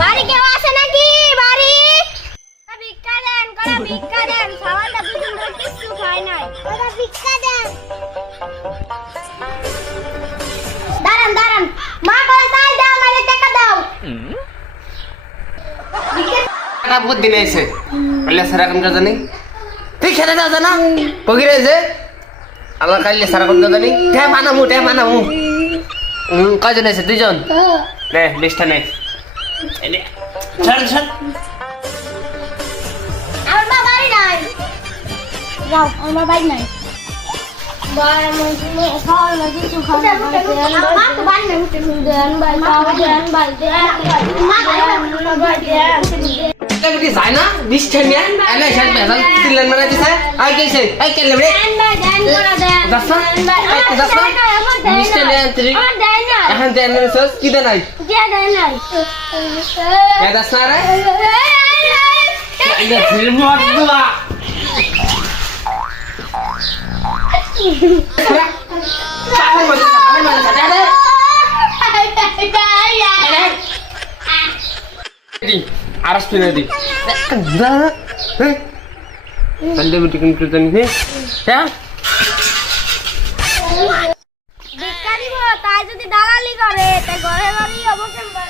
বাড়ি কেউ আছে নাকি? বাড়ি ভিক্ষা দেন, ভিক্ষা দেন। সবাইটা দুদিন ধরে কিছু খায় নাই। ভিক্ষা দেন। দাঁড়ান দাঁড়ান, মা কই তাই দাও, নালে টাকা দাও। টাকা বহুত দিন আইছে বলে সারা কোন জানি তুই খেতে দাও জানা পগিরে যে আল্লাহ কাইলে সারা কোন জানি তে মানামু কয়জন আছে? দুইজন। নে লিস্টটা নে এনে ছাড় আমার মা বাড়ি নাই। যাও, আমার বাড়ি নাই। বাড়ি মধ্যে খাওয়া না, কিছু খাওয়া না। মা তো বাড়ি নাই, উঠে দেন ভাই, দেন ভাই, দেন মা বাড়ি দেন। কেমনে যায় না লিস্টটা নে এনে শাক বেজাল তিনলেন মানে দিছে আই কইছে আই কেলে রে দেন ভাই, দেন করে দেন। দাসা লিস্টটা নে তুই আমার দেন না। এখন দেন মানে সস কি দেন নাই কে দেন নাই? এ দাসা রে এনে ফির মত দুয়া আরস তুই দি সন্ধ্যে মিটিং করতে নি হ্যাঁ ভিক্ষা দিব, তাই যদি দালালি করে তাই ঘরে বাড়ি হবো কেমন?